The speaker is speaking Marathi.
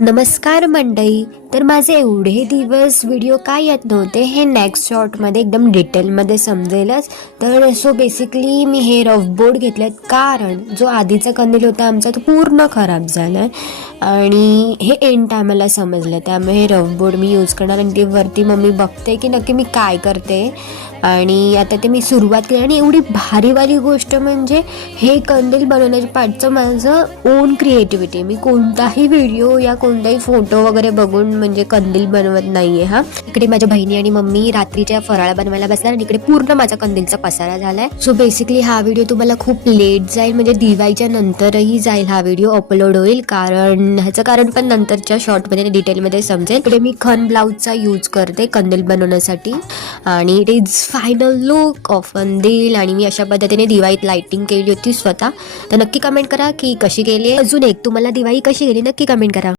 नमस्कार मंडळी. तर माझे एवढे दिवस व्हिडिओ काय येत नव्हते हे नेक्स्ट शॉर्टमध्ये एकदम डिटेलमध्ये समजेलच. तर सो बेसिकली मी हे रफ बोर्ड घेतलेत कारण जो आधीचा कंदील होता आमचा तो पूर्ण खराब झाला आहे आणि हे एंड टायमाला समजलं. त्यामुळे हे रफ बोर्ड मी यूज करणार आणि ते वरती मम्मी बघते की नक्की मी काय करते आणि आता ते मी सुरुवात केली. आणि एवढी भारीवाली गोष्ट म्हणजे हे कंदील बनवण्याच्या पाठचं माझं ओन क्रिएटिव्हिटी. मी कोणताही व्हिडिओ या कोणताही फोटो वगैरे बघून म्हणजे कंदील बनवत नाहीये. हा इकडे माझ्या बहिणी आणि मम्मी रात्रीच्या फराळ बनवायला बसल्या आणि इकडे पूर्ण माझा कंदीलचा पसारा झालाय. सो बेसिकली हा व्हिडिओ तुम्हाला खूप लेट जाईल, म्हणजे दिवाळीच्या नंतरही जाईल हा व्हिडिओ अपलोड होईल. ह्याचं कारण पण नंतरच्या शॉर्टमध्ये डिटेलमध्ये समजेल. इकडे मी खन ब्लाऊजचा यूज करते कंदील बनवण्यासाठी आणि it is final look of कंदील. आणि मी अशा पद्धतीने दिवाळीत लाइटिंग केली होती स्वतः. तर नक्की कमेंट करा की कशी केली आहे. अजून एक, तुम्हाला दिवाळी कशी गेली नक्की कमेंट करा.